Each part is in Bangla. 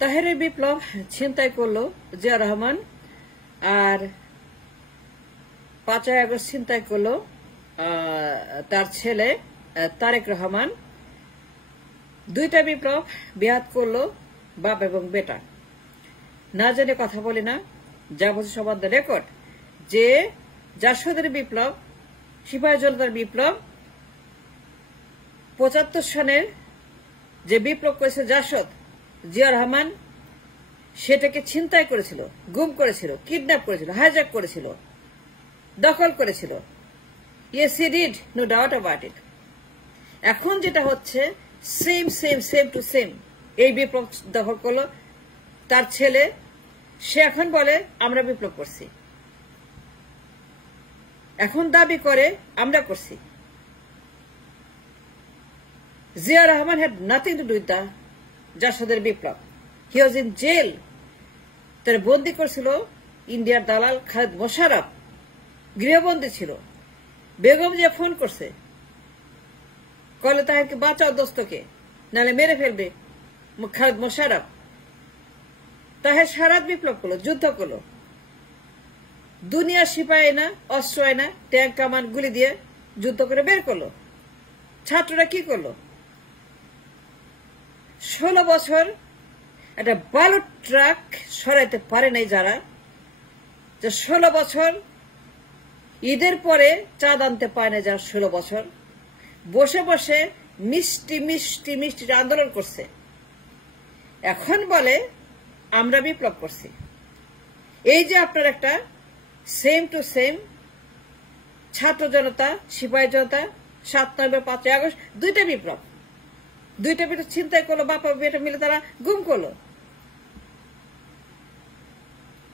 তাহেরের বিপ্লব ছিনতাই করলো জিয়া রহমান, আর 5ই আগস্ট ছিনতাই করলো তার ছেলে তারেক রহমান। দুইটা বিপ্লব বিহাত করলো বাপ এবং বেটা। না জেনে কথা বলি না, যা বলছে সব অন দ্য রেকর্ড, যে জাসদের বিপ্লব, সিপাহী জনতার বিপ্লব, 75 সনের যে বিপ্লব করেছে জাসদ, জিয়া রহমান সেটাকে ছিনতাই করেছিল, গুম করেছিল, কিডন্যাপ করেছিল, হাইজ্যাক করেছিল, দখল করেছিল। Yes he did, no doubt about it. এখন যেটা হচ্ছে same same same to same, এই বিপ্লব দখল করলো তার ছেলে, সে এখন বলে আমরা বিপ্লব করছি, এখন দাবি করে আমরা করছি। Zia Rahman had nothing to do with the জাসদের বিপ্লব। He was in jail. তার বন্দি করছিল ইন্ডিয়ার দালাল খালেদ মোশাররফ, গৃহবন্দী ছিল। বেগম যে ফোন করছে, কলে তাহাকে বাঁচাও দোস্তকে, নাহলে মেরে ফেলবে খালেদ মোশাররফ। তাহে সারাত বিপ্লব করলো, যুদ্ধ করলো। দুনিয়া সিপাহী না, অস্ত্র না, ট্যাঙ্ক কামান গুলি দিয়ে যুদ্ধ করে বের করলো। ছাত্ররা কি করলো? 16 বছর একটা বালু ট্রাক সরাইতে পারে নাই যারা, যে 16 বছর ঈদের পরে চাঁদ আনতে পারে না যারা, 16 বছর বসে বসে মিষ্টি মিষ্টি মিষ্টি আন্দোলন করছে, এখন বলে আমরা বিপ্লব করছি। এই যে আপনার একটা সেম টু সেম ছাত্র জনতা, সিপাহী জনতা, 7 নভেম্বর, 5ই আগস্ট, দুইটা বিপ্লব ছিনতাই করলো, বাপা বেটা মিলে তারা গুম করলো।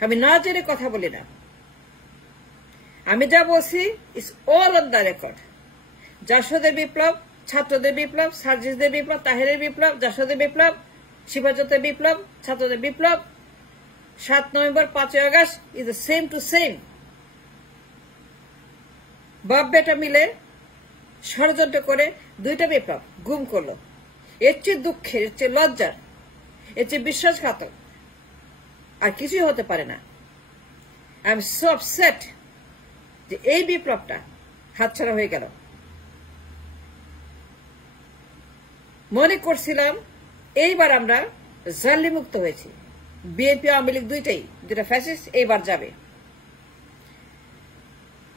আমি না জেনে কথা বলি না, আমি যা বলছি is all on the record. জাসদের বিপ্লব, ছাত্রদের বিপ্লব, সার্জিসদের বিপ্লব, তাহেরের বিপ্লব, জাসদের বিপ্লব, সিপাহী জনতার বিপ্লব, ছাত্রদের বিপ্লব, 7 নভেম্বর, 5ই August is the same to same. বাপ বেটা মিলে ষড়যন্ত্র করে দুইটা বিপ্লব গুম করলো। এর চেয়ে দুঃখের, এর চেয়ে লজ্জার, এর চেয়ে বিশ্বাসঘাতক আর কিছুই হতে পারে না। আই এম সো আপসেট যে এই বিপ্লবটা হাতছাড়া হয়ে গেল। মনে করছিলাম এইবার আমরা জাল্লি মুক্ত হয়েছি, বিএনপি আওয়ামী লীগ দুইটাই, দুটা ফ্যাসিস্ট এইবার যাবে।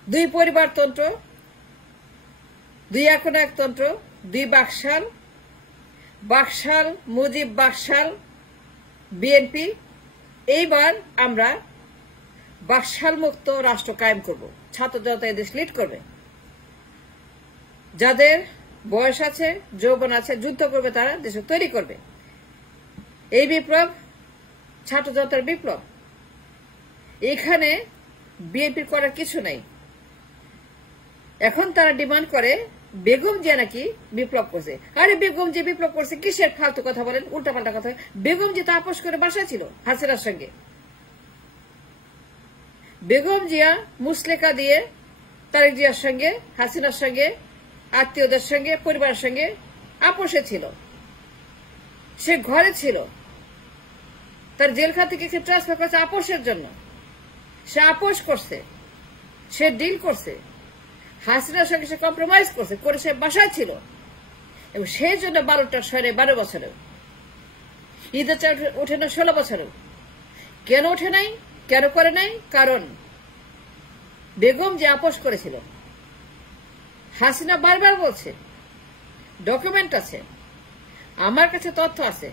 2 পরিবারতন্ত্র, 2 এখন একতন্ত্র, 2 বাকশাল, বাকশাল মুজিব, বাকশাল বিএনপি। এইবার আমরা বাকশাল মুক্ত রাষ্ট্র কায়েম করব। ছাত্র জনতা এদেশ লিড করবে। যাদের বয়স আছে, যৌবন আছে, যুদ্ধ করবে, তারা দেশ তৈরি করবে। এই বিপ্লব ছাত্র জনতার বিপ্লব। এখানে বিএনপির করার কিছু নাই। এখন তারা ডিমান্ড করে বেগম জিয়া নাকি বিপ্লব করছে। আরে বেগম যে বিপ্লব করছে কিসের ফালতু কথা বলেন, উল্টাপাল্টা কথা। বেগম জি তো আপোষ করে বাসায় ছিল হাসিনার সঙ্গে। বেগম জিয়া মুসলেকা দিয়ে তারেক জিয়ার সঙ্গে, হাসিনার সঙ্গে, আত্মীয়দের সঙ্গে, পরিবারের সঙ্গে আপোষে ছিল। সে ঘরে ছিল, তার জেলখানা থেকে ট্রান্সফার করেছে আপোষের জন্য। সে আপোষ করছে, সে ডিল করছে, হাসিনার সঙ্গে সে কম্প্রোমাইজ করছে, করে সে বাসায় ছিল। এবং সেই জন্য 12টার শহরে 12 বছরেও ঈদের চাল ওঠে না, 16 বছরেও। কেন ওঠে নাই, কেন করে নাই? কারণ বেগম যে আপোষ করেছিল। হাসিনা বারবার বলছে, ডকুমেন্ট আছে, আমার কাছে তথ্য আছে,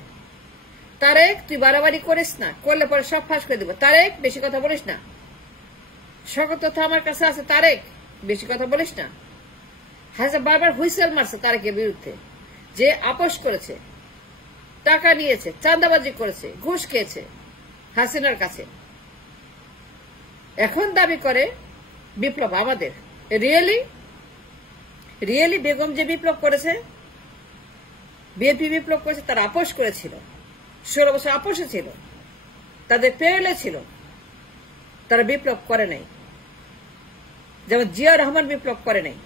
তারেক তুই বাড়াবাড়ি করিস না, করলে পরে সব ফাঁস করে দিব। তারেক বেশি কথা বলিস না, সকল তথ্য আমার কাছে আছে, তারেক বেশি কথা বলিস না। হাসিনা বারবার হুইসেল মারছে তারেকের বিরুদ্ধে, যে আপোষ করেছে, টাকা নিয়েছে, চাঁদাবাজি করেছে, ঘুষ খেয়েছে হাসিনার কাছে। এখন দাবি করে বিপ্লব আমাদের। রিয়েলি রিয়েলি বেগম যে বিপ্লব করেছে, বিএনপি বিপ্লব করেছে, তারা আপোষ করেছিল, 16 বছর আপোষে ছিল, তাদের পেরেলে ছিল, তারা বিপ্লব করে নাই। যেমন জিয়া রহমান বিপ্লব করে নাই,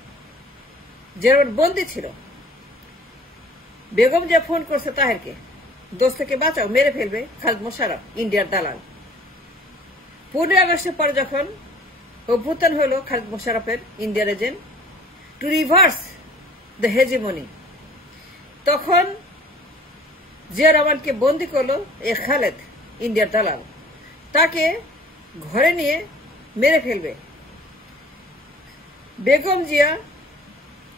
জিয়া রহমান বন্দী ছিল। বেগম যে ফোন করছে তাহেরকে, দোস্তকে বাঁচাও, মেরে ফেলবে খালেদ মোশাররফ, ইন্ডিয়ার দালাল। 15 আগস্টের পরে যখন অভ্যুত্থান হলো খালেদ মোশাররফের, ইন্ডিয়ার agent, to reverse the hegemony, তখন জিয়া রহমানকে বন্দী করলো এ খালেদ, ইন্ডিয়ার দালাল। তাকে ঘরে নিয়ে মেরে ফেলবে। বেগম জিয়া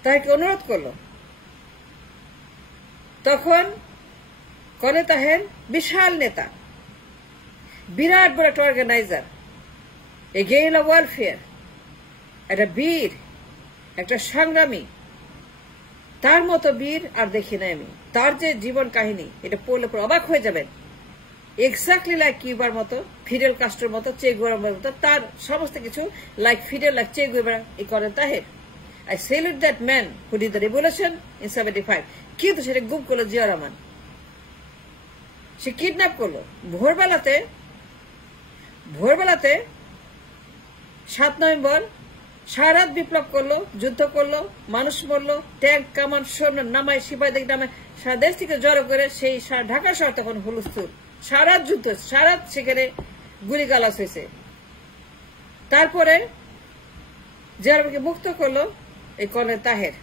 তাকে অনুরোধ করলো। তখন কনে তাহের বিশাল নেতা, বিরাট বড় একটা অর্গানাইজার, এ গেরিলা ওয়ারফেয়ার, একটা বীর, একটা সংগ্রামী, তার মতো বীর আর দেখি না আমি। তার যে জীবন কাহিনী, এটা পড়লে পরে অবাক হয়ে যাবেন। এক্স্যাক্টলি লাইক কিউবার মতো, ফিডেল কাস্ট্রোর মতো, চে গুয়েভারার মতো, তার সমস্ত কিছু লাইক ফিডেল, লাইক চে গুয়েভারা, এই করেন Taher. I salute that man who did the revolution in 75. কিন্তু সেটা গুম করলো জিয়া রহমান। সে কিডন্যাপ করলো। ভোরবেলাতে 7 নভেম্বর সারা রাত বিপ্লব করলো, যুদ্ধ করলো, মানুষ মরলো, ট্যাঙ্ক কামান সৈন্য নামায়, সিপাহীদের নামায়, সারা দেশ থেকে জড়ো করে সেই ঢাকা শহর তখন হুলস্থুল, সারা রাত যুদ্ধ, সারা রাত সেখানে গুলি গালাস হয়েছে। তারপরে জিয়া রহমানকে মুক্ত করলো এই কর্নেল তাহের।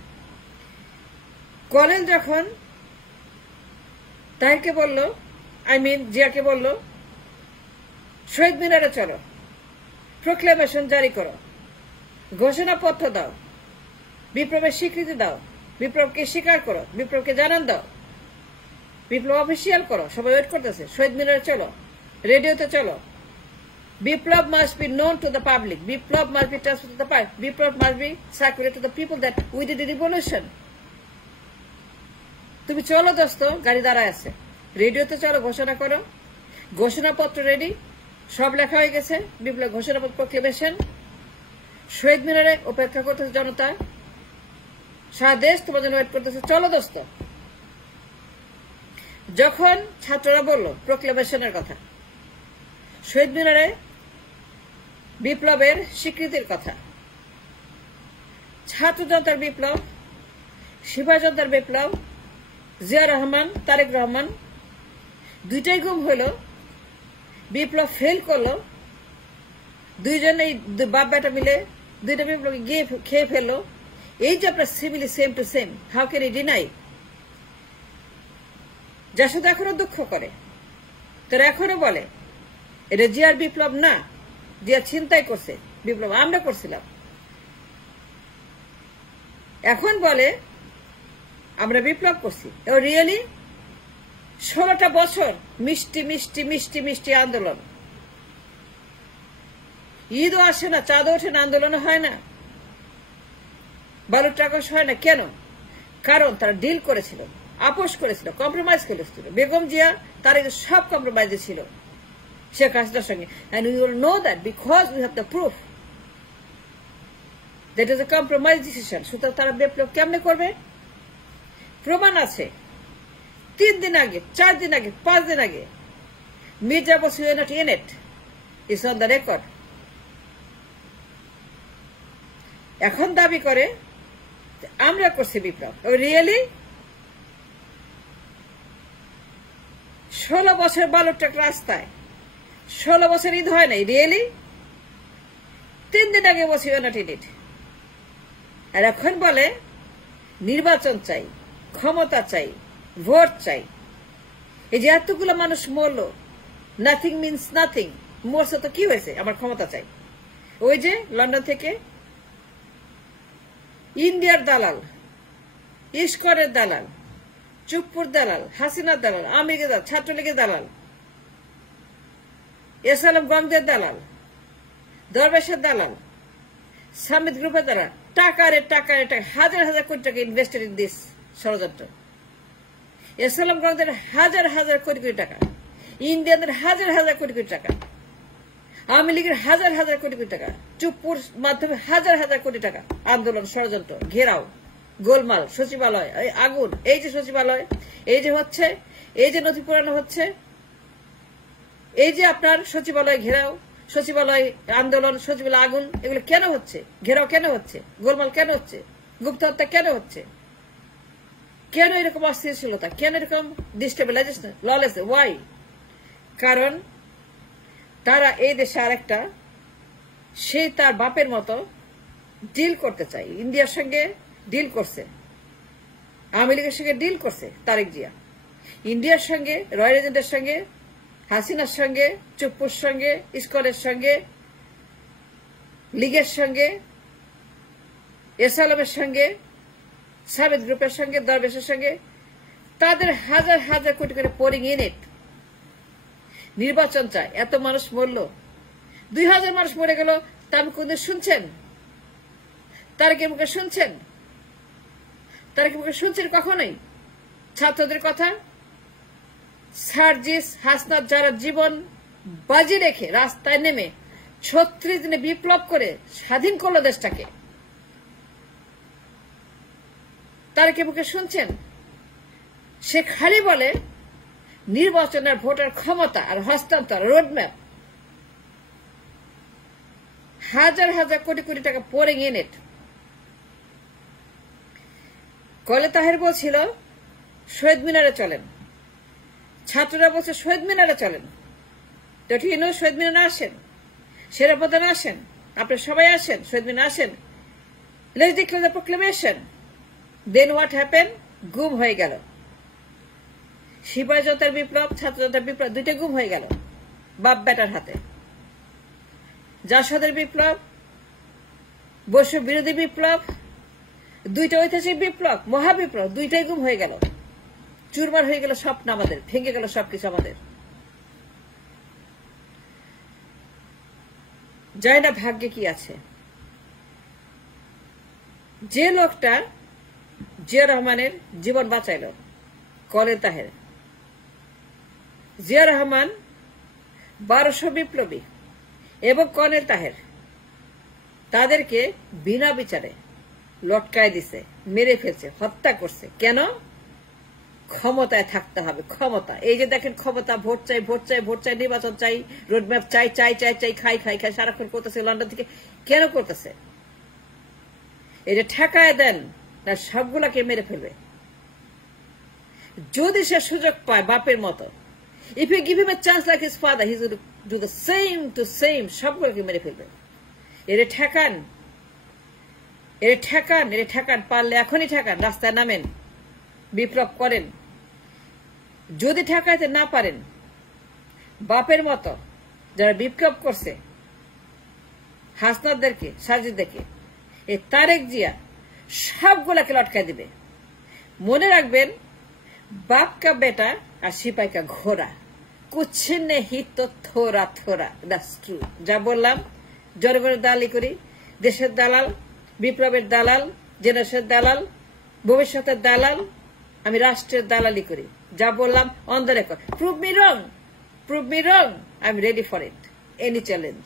কর্নেল যখন তাহেরকে বলল, জিয়াকে বলল, শহীদ মিনারে চলো, প্রোক্লেমেশন জারি করো, ঘোষণাপত্র দাও, বিপ্লবের স্বীকৃতি দাও, বিপ্লবকে স্বীকার করো, বিপ্লবকে জানান দাও, বিপ্লব অফিসিয়াল করো, সবাই ওয়েট করতেছে, শহীদ মিনারে চলো, রেডিওতে চলো, বিপ্লব must be known to the public, Biplab must be transmitted to the public, Biplab must be circulated to the people that we did the revolution. তুমি চলো দোস্ত, গাড়ি দাঁড়ায় আছে, রেডিওতে চলো, ঘোষণা করো, ঘোষণাপত্র রেডি, সব লেখা হয়ে গেছে, বিপ্লব ঘোষণাপত্র প্রক্লেমেশন। শহীদ মিনারে অপেক্ষা করতেছে জনতা, সারা দেশ তোমার জন্য ওয়েট করতেছে, চলো দোস্ত। যখন ছাত্ররা বলল প্রক্লেমেশনের কথা, শহীদ মিনারে বিপ্লবের স্বীকৃতির কথা, ছাত্র জনতার বিপ্লব, সিপাহী জনতার বিপ্লব, জিয়া রহমান, তারেক রহমান দুইটাই গুম হলো, বিপ্লব ফেল করলো, দুইজন এই বাপ বেটা মিলে দুইটা বিপ্লব গিয়ে খেয়ে ফেললো। এই যে আপনার সিভিলি same to same, how can I deny? যা শুধু এখনো দুঃখ করে, তারা এখনো বলে এটা জিয়ার বিপ্লব না, জিয়া ছিনতাই করছে, বিপ্লব আমরা করছিলাম। এখন বলে আমরা বিপ্লব করছি। রিয়েলি 16টা বছর মিষ্টি মিষ্টি মিষ্টি মিষ্টি আন্দোলন, ঈদও আসে না, চাঁদও ওঠে না, আন্দোলন হয় না, বালুর টাকা হয় না। কেন? কারণ তারা ডিল করেছিল, আপোষ করেছিল, কম্প্রোমাইজ করেছিল। বেগম জিয়া তার সব কম্প্রোমাইজে ছিল শেখ হাসিনার সঙ্গে, and we will know that because we have the proof that is a compromise decision. সুতরাং তারা বিপ্লব কেমনে করবে? প্রমাণ আছে। 3 দিন আগে, 4 দিন আগে, 5 দিন আগে Mirza was not in it, is on the record. এখন দাবি করে আমরা করছি বিপ্লব। রিয়েলি 16 বছর বালুর টাকা রাস্তায়, 16 বছর ঈদ হয় নাই। রিয়েলি 3 দিন আগে বসে not in it, আর এখন বলে নির্বাচন চাই, ক্ষমতা চাই, ভোট চাই। এই যে এতগুলো মানুষ মরলো, নাথিং মিনস নাথিং, মরছে তো কি হয়েছে, আমার ক্ষমতা চাই। ওই যে লন্ডন থেকে ইন্ডিয়ার দালাল, ইস্কনের দালাল, চুপ্পুর দালাল, হাসিনার দালাল, আওয়ামী লীগের দালাল, ছাত্রলীগের দালাল, এসালাম গঙ্গের দালাল, দরবেশের দালাল, সামিত গ্রুপের দালাল, টাকারে টাকারে টাকা, হাজার হাজার কোটি টাকা ইনভেস্টেড ইন দিস ষড়যন্ত্র। এসালাম গঙ্গের হাজার হাজার কোটি কোটি টাকা, ইন্ডিয়ানদের হাজার হাজার কোটি কোটি টাকা, আওয়ামী লীগের হাজার হাজার কোটি কোটি টাকা, চুপ্পুর মাধ্যমে হাজার হাজার কোটি টাকা, আন্দোলন, ষড়যন্ত্র, ঘেরাও, গোলমাল, সচিবালয়, আগুন, এই যে সচিবালয়, এই যে হচ্ছে, এই যে নথি পুরানো হচ্ছে, এই যে আপনার সচিবালয় ঘেরাও, সচিবালয় আন্দোলন, সচিবালয় আগুন, এগুলো কেন হচ্ছে? ঘেরাও কেন হচ্ছে? গোলমাল কেন হচ্ছে? গুপ্ত হত্যা কেন হচ্ছে? কেন এরকম অস্থিতিশীলতা, কেন এরকম ডিস্টেবিলাইজেশন, ললেস? ওয়াই? কারণ তারা এই দেশে আরেকটা, সে তার বাপের মতো ডিল করতে চায়। ইন্ডিয়ার সঙ্গে ডিল করছে, আওয়ামী লীগের সঙ্গে ডিল করছে তারেক জিয়া, ইন্ডিয়ার সঙ্গে, রয়্যাল এজেন্টের সঙ্গে, হাসিনার সঙ্গে, চুপ্পুর সঙ্গে, ইসকনের সঙ্গে, লীগের সঙ্গে, এসআলমের সঙ্গে, সাবেদ গ্রুপের সঙ্গে, দরবেশের সঙ্গে, তাদের হাজার হাজার কোটি করে পোরিং ইন ইট। নির্বাচন চায়, এত মানুষ মরল, 2000 মানুষ মরে গেল, তা আমি কোনদিন শুনছেন? তারেকের মুখে শুনছেন? তারেকের মুখে শুনছেন কখনোই ছাত্রদের কথা? সার্জিস, হাসনাত যারা জীবন বাজি রেখে রাস্তায় নেমে 36 দিনে বিপ্লব করে স্বাধীন করলো দেশটাকে, তারেকের মুখে শুনছেন? সে খালি বলে নির্বাচনের ভোটের ক্ষমতা আর হস্তান্তর, রোডম্যাপ, হাজার হাজার কোটি কোটি টাকা পোরিং ইন ইট। কলে তাহের বলছিল শহীদ মিনারে চলেন, ছাত্ররা বলছে শহীদ মিনারে চলেন, তো ঠিক শহীদ মিনারে আসেন, সেরা প্রধান আসেন, আপনারা সবাই আসেন, শহীদ মিনারে আসেন, let's declare the proclamation. Then what happen? গুম হয়ে গেল। সিপাহী জনতার বিপ্লব, ছাত্র জনতার বিপ্লব দুইটা গুম হয়ে গেল বাপ বেটার হাতে। জাসদের বিপ্লব, বৈশ্ব বিরোধী বিপ্লব, দুইটা ঐতিহাসিক বিপ্লব, মহাবিপ্লব, দুইটাই গুম হয়ে গেল, চুরমার হয়ে গেল স্বপ্ন আমাদের, ভেঙে গেল সবকিছু আমাদের। জানি না ভাগ্যে কি আছে। যে লোকটা জিয়া রহমানের জীবন বাঁচাইল, কলে তাহের, জিয়া রহমান 1200 বিপ্লবী এবং কর্নেল তাহের, তাদেরকে বিনা বিচারে লটকায় দিছে, মেরে ফেলছে, হত্যা করছে। কেন? ক্ষমতায় থাকতে হবে, ক্ষমতা। এই যে দেখেন ক্ষমতা, ভোট চাই, ভোট চাই, ভোট চাই, নির্বাচন চাই, রোডম্যাপ চাই, চাই চাই চাই, খাই খাই খাই, সারাক্ষণ করতেছে লন্ডন থেকে। কেন করতেছে? এই যে ঠেকায় দেন, তার সবগুলাকে মেরে ফেলবে যদি সে সুযোগ পায় বাপের মতো। If you give him a chance like his father, he will do the same to same, সবগুলোকে মেরে ফেলবে। এরে ঠেকান, এরে ঠেকান, এরে ঠেকান, পারলে এখনই ঠেকান, রাস্তায় নামেন, বিপ্লব করেন। যদি ঠেকাইতে না পারেন, বাপের মতো যারা বিপ্লব করছে, হাসনাতদেরকে, সাজিদদেরকে, এই তারেক জিয়া সবগুলাকে লটকায় দিবে। মনে রাখবেন, बाप का बेटा और सिपाही का घोड़ा, कुछ नहीं तो थोड़ा थोड़ा। That's true. যা বললাম, জনগণের দালালি করি, দেশের দালাল, বিপ্লবের দালাল, জেনারেশনের দালাল, ভবিষ্যতের দালাল, আমি রাষ্ট্রের দালালি করি। যা বললাম on the record. Prove me wrong, prove me wrong, I am ready for it, any challenge.